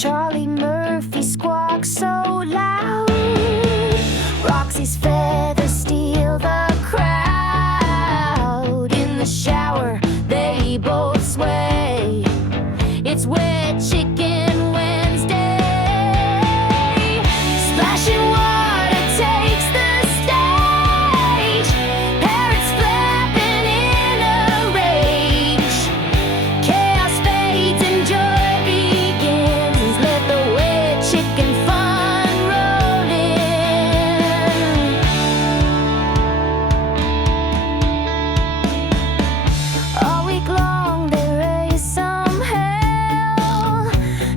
Charlie Murphy squawks so loud. Roxy's feathers steal the crowd. In the shower, they both sway. It's wet chicken Wednesday. Splashing water takes the stage. Parrots flapping in a rage. Chaos fades and joy begins. Let the wet chicken fun roll in. All week long they raise some hell,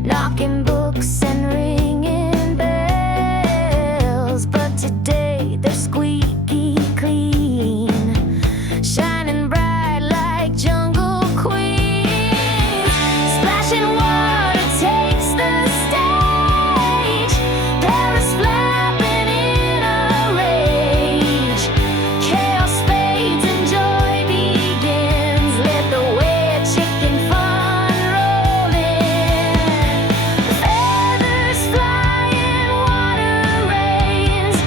knocking books and ringing bells. But today they're squeaky clean, shining bright like jungle queens. Splashing water takes the stage. Paris flapping in a rage. Chaos fades and joy begins. Let the wet chicken fun roll in. Feathers flying, water rains.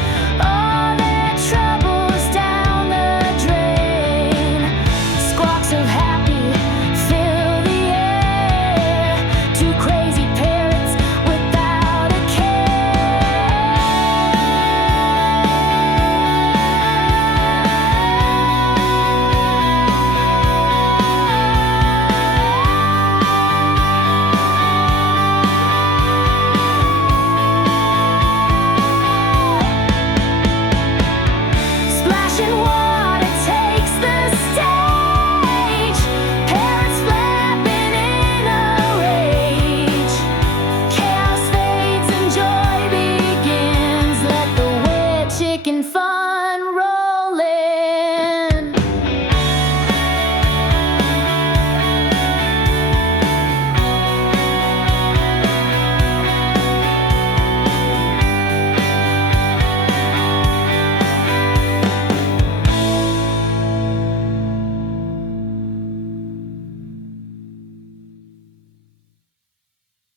All their troubles down the drain. Squawks of happy fill the air. Two crazy parrots without a Splashing water takes the stage. Parrots flapping in a rage. Chaos fades and joy begins. Let the wet chicken fun